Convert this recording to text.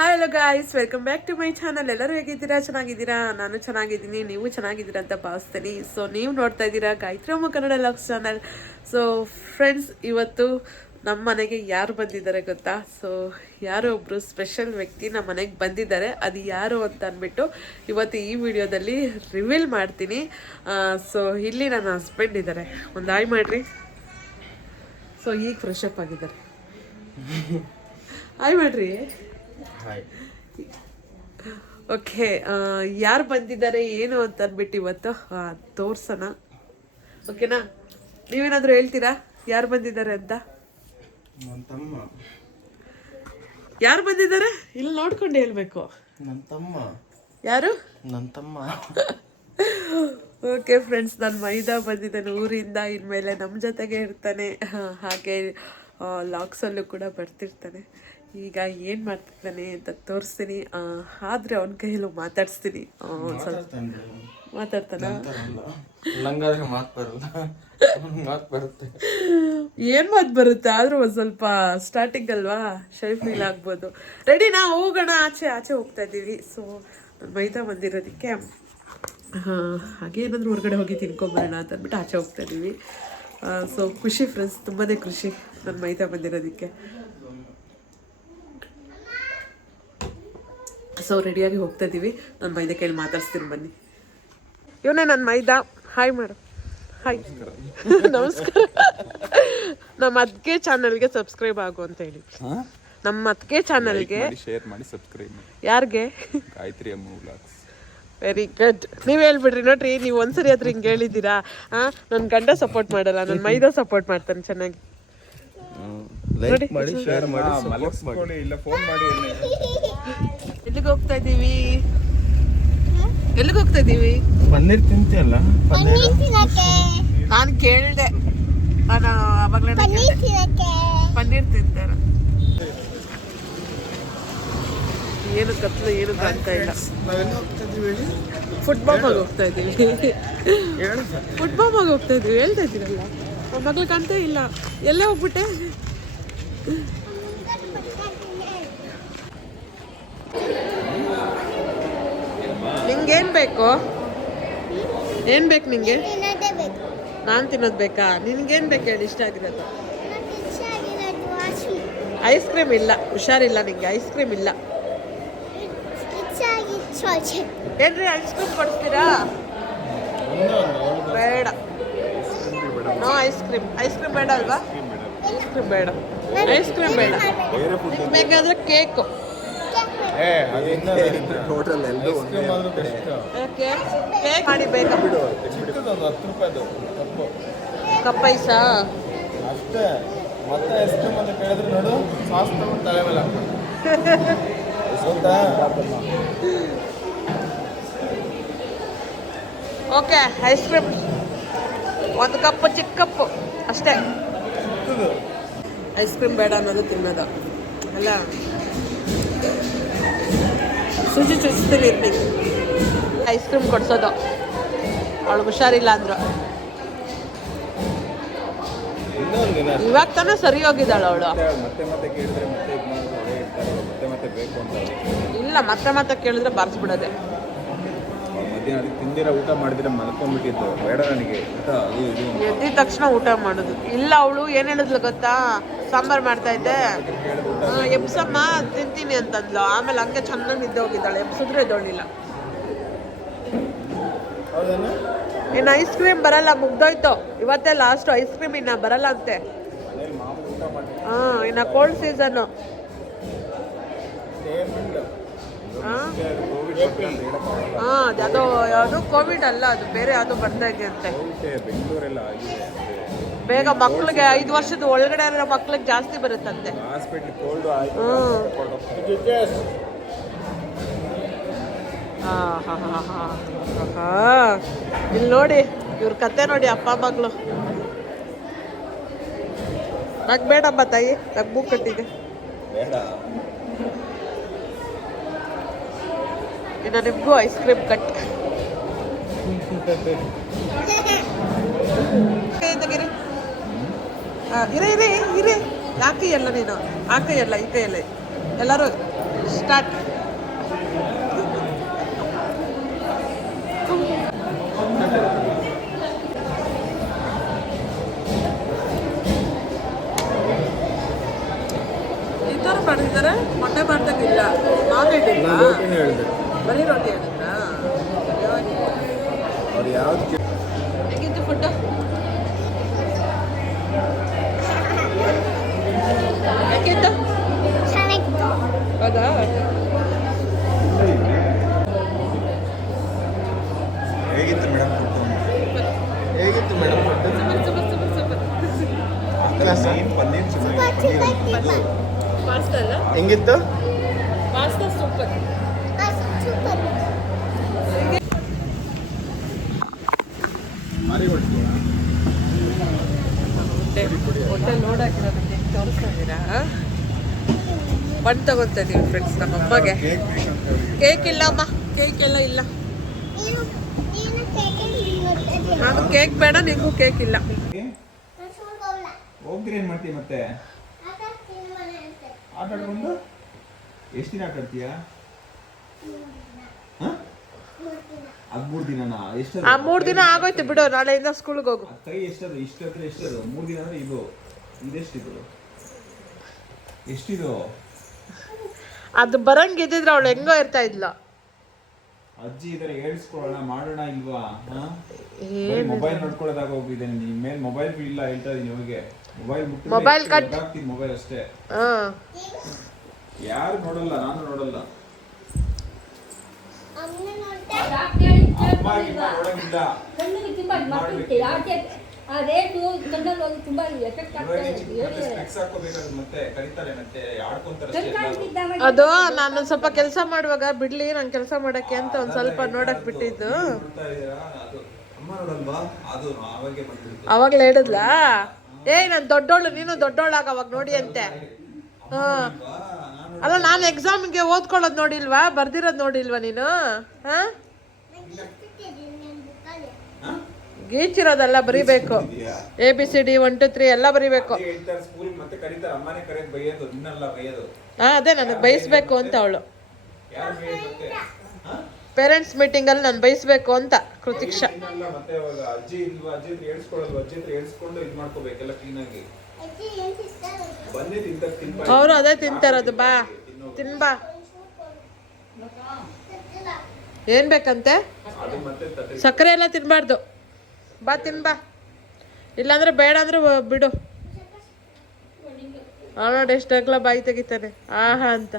Hi hello guys, welcome back to my channel. ಎಲ್ಲರೂ ಹೇಗಿದ್ದೀರಾ? ಚೆನ್ನಾಗಿದ್ದೀರಾ? ನಾನು ಚೆನ್ನಾಗಿದ್ದೀನಿ, ನೀವು ಚೆನ್ನಾಗಿದ್ದೀರಾ ಅಂತ ಭಾವಿಸ್ತೀನಿ. ಸೊ ನೀವು ನೋಡ್ತಾ ಇದ್ದೀರಾ Gayatri Amma Kannada vlogs channel. So friends, ಇವತ್ತು ನಮ್ಮ ಮನೆಗೆ ಯಾರು ಬಂದಿದ್ದಾರೆ ಗೊತ್ತಾ? ಸೊ ಯಾರೋ ಒಬ್ಬರು ಸ್ಪೆಷಲ್ ವ್ಯಕ್ತಿ ನಮ್ಮ ಮನೆಗೆ ಬಂದಿದ್ದಾರೆ. ಅದು ಯಾರು ಅಂತ ಅಂದ್ಬಿಟ್ಟು ಇವತ್ತು ಈ ವಿಡಿಯೋದಲ್ಲಿ ರಿವೀಲ್ ಮಾಡ್ತೀನಿ. ಸೊ ಇಲ್ಲಿ ನನ್ನ ಹಸ್ಬೆಂಡ್ ಇದ್ದಾರೆ, ಒಂದು ಹಾಯ್ ಮಾಡ್ರಿ. ಸೊ ಈಗ ಫ್ರೆಶ್ ಅಪ್ ಆಗಿದ್ದಾರೆ, ಹಾಯ್ ಮಾಡ್ರಿ. ಓಕೆ, ಯಾರು ಬಂದಿದ್ದಾರೆ ಏನು ಅಂತ ಅಂದ್ಬಿಟ್ಟು ಇವತ್ತು ತೋರ್ಸೋಣ. ಓಕೆನಾ? ನೀವೇನಾದರೂ ಹೇಳ್ತೀರಾ ಯಾರು ಬಂದಿದ್ದಾರೆ ಅಂತ? ನನ್ನ ತಮ್ಮ. ಯಾರು ಬಂದಿದ್ದಾರೆ ಇಲ್ಲಿ ನೋಡ್ಕೊಂಡು ಹೇಳ್ಬೇಕು. ನನ್ನ ತಮ್ಮ. ಯಾರು? ನನ್ನ ತಮ್ಮ. ಓಕೆ ಫ್ರೆಂಡ್ಸ್, ನಾನು ಮೈದಾ ಬಂದಿದ್ದಾನೆ ಊರಿಂದ. ಇನ್ಮೇಲೆ ನಮ್ಮ ಜೊತೆಗೆ ಇರ್ತಾನೆ, ಹಾಗೆ ಲಾಗ್ಸಲ್ಲೂ ಕೂಡ ಬರ್ತಿರ್ತಾನೆ. ಈಗ ಏನು ಮಾಡ್ತಿದ್ದಾನೆ ಅಂತ ತೋರಿಸ್ತೀನಿ. ಆದರೆ ಅವನ ಕೈಯಲ್ಲೂ ಮಾತಾಡಿಸ್ತೀನಿ. ಮಾತಾಡ್ತಾನ? ಏನು ಮಾತು ಬರುತ್ತೆ, ಆದರೂ ಒಂದು ಸ್ವಲ್ಪ ಸ್ಟಾರ್ಟಿಂಗ್ ಅಲ್ವಾ, ಶೈ ಫೀಲ್ ಆಗ್ಬೋದು. ರೆಡಿ, ನಾವು ಹೋಗೋಣ, ಆಚೆ ಹೋಗ್ತಾ ಇದ್ದೀವಿ. ಸೊ ಮೈದಾ ಬಂದಿರೋದಕ್ಕೆ ಹಾಗೆ ಏನಾದರೂ ಹೊರಗಡೆ ಹೋಗಿ ತಿನ್ಕೊಂಬರೋಣ ಅಂತ ಅಂದ್ಬಿಟ್ಟು ಆಚೆ ಹೋಗ್ತಾ ಇದ್ದೀವಿ. ಸೊ ಖುಷಿ ಫ್ರೆಂಡ್ಸ್, ತುಂಬಾ ಖುಷಿ ನನ್ನ ಮೈದಾ ಬಂದಿರೋದಕ್ಕೆ. ಸೊ ರೆಡಿಯಾಗಿ ಹೋಗ್ತಾ ಇದ್ದೀವಿ. ನಾನು ಮೈದಾ ಕೈಯಲ್ಲಿ ಮಾತಾಡ್ಸ್ತೀನಿ, ಬನ್ನಿ. ಇವನೇ ನನ್ನ ಮೈದಾ. ಹಾಯ್ ಮಾಡು. ಹಾಯ್, ನಮಸ್ಕಾರ. ನಮ್ಮ ಅದ್ಕೆ ಚಾನಲ್ಗೆ ಸಬ್ಸ್ಕ್ರೈಬ್ ಆಗು ಅಂತ ಹೇಳಿ. ನಮ್ಮ ಅದ್ಕೆ ಚಾನಲ್ಗೆ ಶೇರ್ ಮಾಡಿ, ಸಬ್ಸ್ಕ್ರೈಬ್ ಮಾಡಿ. ಯಾರಿಗೆ? ಗಾಯತ್ರಿ ಅಮ್ಮ ವ್ಲಾಗ್ಸ್. Very good. ನೀವು ಹೇಳ್ಬಿಡ್ರಿ. ನೋಡ್ರಿ, ನೀವು ಒಂದ್ಸರಿ ಹತ್ರ ಹಿಂಗೆ ಹೇಳಿದ್ದೀರಾ. ನನ್ನ ಗಂಡ ಸಪೋರ್ಟ್ ಮಾಡಲ್ಲ, ನನ್ನ ಮೈದಾ ಸಪೋರ್ಟ್ ಮಾಡ್ತಾನೆ ಚೆನ್ನಾಗಿ. ಲೈಕ್ ಮಾಡಿ, ಶೇರ್ ಮಾಡಿ, ಇಲ್ಲ ಫೋನ್ ಮಾಡಿ. ಎಲ್ಲಿಗೆ ಹೋಗ್ತಾ ಇದ್ದೀವಿ? ಎಲ್ಲಿಗೆ ಹೋಗ್ತಾ ಇದ್ದೀವಿ? ಪನ್ನೀರ್ ತಿಂತಿಯಲ್ಲ? ನಾನು ಕೇಳಿದೆ, ನಾನು ಅವಾಗಲೇ ಪನ್ನೀರ್ ತಿಂತಾರೆ. ಏನು ಕತ್ಲು ಏನು ಕಾಣ್ತಾ ಇಲ್ಲ. ಫುಟ್ಬಾಲ್ ಹೋಗ್ತಾ ಇದ್ದೀವಿ. ಫುಟ್ಬಾಲ್ ಹೋಗ್ತಾ ಇದ್ದೀವಿ ಹೇಳ್ತಾ ಇದ್ದೀರಲ್ಲ. ನನ್ನ ಮಗಳು ಕಾಣ್ತಾ ಇಲ್ಲ. ಎಲ್ಲೇ ಹೋಗ್ಬಿಟ್ಟೆ? ನಿಂಗೇನು ಬೇಕು? ಏನು ಬೇಕು ನಿಂಗೆ? ನಾನು ತಿನ್ನೋದು ಬೇಕಾ? ನಿನ್ಗೇನು ಬೇಕು ಹೇಳಿ? ಇಷ್ಟ ಆಗಿರೋದು ಐಸ್ ಕ್ರೀಮ್ ಇಲ್ಲ. ಹುಷಾರಿಲ್ಲ ನಿಂಗೆ, ಐಸ್ ಕ್ರೀಮ್ ಇಲ್ಲ. ಏನ್ರಿ, ಐಸ್ ಕ್ರೀಮ್ ಕೊಡಿಸ್ತೀರಾ? ಬೇಡ, no ice cream. Ice cream ಬೇಡ ಅಲ್ವಾ? ಐಸ್ ಕ್ರೀಮ್ ಬೇಡ, ಐಸ್ ಕ್ರೀಮ್ ಬೇಡ. ಬೇಕಾದ್ರೆ ಕೇಕು. ಕೇಕ್ ಮಾಡಿ ಬೇಕಾ? ಕಪ್ ಐಸಾ? ಅಷ್ಟೇ. ಮತ್ತೆ ಐಸ್ ಕ್ರೀಮ್ ಅಂತ ಕೇಳಿದ್ರೆ ನೋಡು, ಸಾಸ್ ತಗೊಂಡು ತಲೆ ಮೇಲೆ ಓಕೆ, ಐಸ್ ಕ್ರೀಮ್ ಒಂದು ಕಪ್ಪು, ಚಿಕ್ಕ ಕಪ್ಪು ಅಷ್ಟೇ. ಐಸ್ ಕ್ರೀಮ್ ಬೇಡ ಅನ್ನೋದು ತಿನ್ನೋದು ಅಲ್ಲ. ಸುಜಿ ಚುಚ್ತೀನಿ ಇರ್ತೀನಿ. ಐಸ್ ಕ್ರೀಮ್ ಕೊಡ್ಸೋದು ಅವಳು ಹುಷಾರಿಲ್ಲ ಅಂದ್ರು. ಇವಾಗ ತಾನೇ ಸರಿ ಹೋಗಿದ್ದಾಳು ಅವಳು. ಇಲ್ಲ, ಮತ್ತೆ ಕೇಳಿದ್ರೆ ಬಾರಿಸ್ಬಿಡೋದೆ. ಮಧ್ಯಾಹ್ನ ತಿಂದಿರೋ ಊಟ ಮಾಡಿದ್ರೆ ಮಲ್ಕೊಂಡ್ಬಿಟ್ಟಿದ್ದು. ಬೇಡ ನನಗೆ ಊಟ, ಅದು ಇದು. ಎದ್ದಿದ ತಕ್ಷಣ ಊಟ ಮಾಡೋದು ಇಲ್ಲ. ಅವಳು ಏನು ಹೇಳಿದ್ಲು ಗೊತ್ತಾ? ಸಾಂಬಾರು ಮಾಡ್ತಾ ಇದ್ದೆ, ಎಬ್ಸಮ್ಮ ತಿಂತೀನಿ ಅಂತಂದ್ಲು. ಆಮೇಲೆ ಹಂಗೆ ಚೆನ್ನಾಗಿ ನಿದ್ದೆ ಹೋಗಿದ್ದಾಳೆ. ಎಬ್ಸಿದ್ರೆ ಎದ್ದೋಳಿಲ್ಲ. ಇನ್ನು ಐಸ್ ಕ್ರೀಮ್ ಬರಲ್ಲ, ಮುಗ್ದೋಯ್ತು. ಇವತ್ತೇ ಲಾಸ್ಟು ಐಸ್ ಕ್ರೀಮ್, ಇನ್ನು ಬರಲ್ಲ ಅಂತೆ. ಇನ್ನು ಕೋಲ್ಡ್ ಸೀಸನ್ನು. ಅದು ಕೋವಿಡ್ ಅಲ್ಲ, ಅದು ಬೇರೆ ಯಾವುದೋ ಬರ್ತಾ ಇದೆ ಅಂತೆ. ಬೇಗ ಮಕ್ಳಿಗೆ 5 ವರ್ಷದ ಒಳಗಡೆ ಇರೋ ಮಕ್ಳಿಗೆ ಜಾಸ್ತಿ ಬರುತ್ತಂತೆ. ಇಲ್ಲಿ ನೋಡಿ, ಇವ್ರ ಕತೆ ನೋಡಿ, ಅಪ್ಪ ಮಗಳು. ನಂಗೆ ಬೇಡಮ್ಮ ತಾಯಿ, ನಂಗೆ ಮೂಗ್ ಕಟ್ಟಿದೆ. ಇನ್ನು ನಿಮಗೂ ಐಸ್ ಕ್ರೀಮ್ ಕಟ್. ಇರಿ ಯಾಕೆ ಎಲ್ಲ ನೀನು ಆ ಕೈಯಲ್ಲ ಈ ಕೈಯಲ್ಲೇ ಎಲ್ಲರೂ ಸ್ಟಾರ್ಟ್. ಈ ಥರ ಮಾಡಿದ್ದಾರೆ, ಮೊನ್ನೆ ಮಾಡ್ದಾಗಿಲ್ಲ. ನಾನ್ ಹೇಳಿಲ್ಲ, ರೋಟಿನೇ ಹೇಳಿದೆ. ಬರೀ ರೊಟ್ಟಿ ಹೇಳಿದ್ರಾ? ಅವ್ರು ಯಾವ್ದು ಹೇಗಿತ್ತು ಫುಡ್? ಹೇಗಿತ್ತು? ಹೌದಾ? ಹೇಗಿತ್ತು ಮೇಡಮ್ ಫುಡ್ಡು? ಹೇಗಿತ್ತು madam food? Super super. Paneer ಚೆನ್ನಾಗಿ ಪಾಸ್ತಾ ಅಲ್ಲ? ಹೆಂಗಿತ್ತು? Pasta super. ಮಾರಿ ಹೊಡ್ತೀಯ? ಹೊಟ್ಟೆ ಲೋಡ್ ಹಾಕಿರೋದಕ್ಕೆ ತೋರಿಸ್ತಾ ಇದ್ದೀರಾ? ಬನ್ ತಗೊತಾ ಇದೀವಿ ಫ್ರೆಂಡ್ಸ್ ನಮ್ಮ ಅಮ್ಮಗೆ. ಕೇಕ್ ಬೇಕಂತ ಹೇಳಿ. ಕೇಕ್ ಇಲ್ಲ ಅಮ್ಮ, ಕೇಕ್ ಎಲ್ಲ ಇಲ್ಲ. ನಾನು ಕೇಕ್ ಬೇಡ, ನಿಂಗೂ ಕೇಕ್ ಇಲ್ಲ. ಹೋಗ್ತೀರಿ ಏನು ಮಾಡ್ತೀಯ ಮತ್ತೆ? ಆಟ ಆಡ್ಕೊಂಡು ಎಷ್ಟು ದಿನ ಆಟ ಆಡ್ತೀಯ? ಅದು 3 ದಿನನಾ? ಎಷ್ಟು? ಆ 3 ದಿನ ಆಗೋಯ್ತು ಬಿಡು, ನಾಳೆಯಿಂದ ಸ್ಕೂಲ್ಗೆ ಹೋಗು. ಕೈ ಎಷ್ಟದು? ಇಷ್ಟತ್ರ ಎಷ್ಟದು? 3 ದಿನ ಅಂದ್ರೆ ಇದು ಇದೆಷ್ಟಿದು? ಎಷ್ಟಿದು? ಅದು ಬರಂಗಿದ್ದಿದ್ರೆ ಅವಳು ಹೆಂಗೋ ಇರ್ತಾ ಇದ್ಲ. ಅಜ್ಜಿ ಇದಾರೆ, ಹೇಳ್ಸ್ಕೊಳ್ಳೋಣ ಮಾಡೋಣ ಇಲ್ವಾ? ಮೊಬೈಲ್ ನೋಡ್ಕೊಳ್ಳೋದಾಗ ಹೋಗಿದೆ. ನಿಮ್ಮ ಮೇಲೆ ಮೊಬೈಲ್ ಇಲ್ಲ, ಹೇಳ್ತಾ ಇದೀನಿ ನಿಮಗೆ. ಮೊಬೈಲ್ ಕಟ್ ಆಗ್ತೀನಿ, ಮೊಬೈಲ್ ಅಷ್ಟೇ. ಯಾರು ನೋಡಲ್ಲ, ನಾನು ನೋಡಲ್ಲ. ಅಮ್ಮ ಗಿಮ್ಮ ನೋಡಂಗಿಲ್ಲ. ಸ್ಪೆಕ್ಸ್ ಹಾಕೋಬೇಕಾದ್ರೆ ಮತ್ತೆ ಕರೀತಾರೆ, ಮತ್ತೆ ಆಡ್ಕೊಂತಾರೆ ಅಷ್ಟೇ. ಅದು ನಾನು ಸ್ವಲ್ಪ ಕೆಲಸ ಮಾಡುವಾಗ ಬಿಡ್ಲಿ, ನಂಗೆ ಕೆಲಸ ಮಾಡಕ್ಕೆ ಅಂತ ಒಂದ್ ಸ್ವಲ್ಪ ನೋಡಕ್ ಬಿಟ್ಟಿದ್ದು. ಅದು ಅಮ್ಮ ನೋಡಲ್ವಾ? ಅದು ಅವಾಗೆ ಬಂದಿರುತ್ತೆ. ಅವಾಗ್ಲೇ ಹೇಳಿದ್ಲಾ? ಏಯ್ ನಾನು ದೊಡ್ಡೋಳು, ನೀನು ದೊಡ್ಡೋಳಾಗ ಅವಾಗ ನೋಡಿ ಅಂತೆ. ಹಾ ಅಲ್ಲ, ನಾನು ಎಕ್ಸಾಮ್ಗೆ ಓದ್ಕೊಳ್ಳೋದು ನೋಡಿಲ್ವಾ, ಬರ್ದಿರೋದು ನೋಡಿಲ್ವಾ ನೀನು? ಹಾ ಗೀಚಿರೋದೆಲ್ಲ ಬರಿಬೇಕು. ABCD 1 2 3 ಎಲ್ಲ ಬರಿಬೇಕು. ಸ್ಕೂಲ್ ಮತ್ತೆ ಕರೀತಾರೆ, ಅಮ್ಮನೇ ಕರೆಯೋದು, ಬೈಯೋದು, ನಿನ್ನಲ್ಲ ಬೈಯೋದು. ಅದೇ ನನಗೆ ಬಯಸ್ಬೇಕು ಅಂತ ಅವಳು. ಯಾರು ಬೈಯೋದು ಮತ್ತೆ? ಪೇರೆಂಟ್ಸ್ ಮೀಟಿಂಗ್ ಅಲ್ಲಿ ನಾನು ಬಯಸ್ಬೇಕು ಅಂತ ಕೃತಿಕ್ಷಾ. ಮತ್ತೆ ಇವಾಗ ಅಜ್ಜಿ ಇಲ್ವಾ? ಅಜ್ಜಿ ಹತ್ರ ಹೇಳ್ಸ್ಕೊಳ್ಳಲ್ವಾ? ಅಜ್ಜಿ ಹತ್ರ ಹೇಳ್ಸ್ಕೊಂಡು ಇದು ಮಾಡ್ಕೋಬೇಕೆಲ್ಲ ಕ್ಲೀನ್ ಆಗಿ. ಬನ್ನಿ ತಿಂತ ಅವರು ಅದೇ ತಿಂತಾರದು. ಬಾ ತಿನ್ಬಾ. ಏನ್ ಬೇಕಂತೆ? ಸಕ್ಕರೆ ಎಲ್ಲ ತಿನ್ಬಾರ್ದು. ಬಾ ತಿನ್ಬಾ, ಇಲ್ಲಾಂದ್ರೆ ಬೇಡ ಅಂದ್ರೆ ಬಿಡು. ನೋಡಿ ಎಷ್ಟು ಅಗಲ ಬಾಯಿ ತೆಗಿತಾನೆ ಆಹಾ ಅಂತ.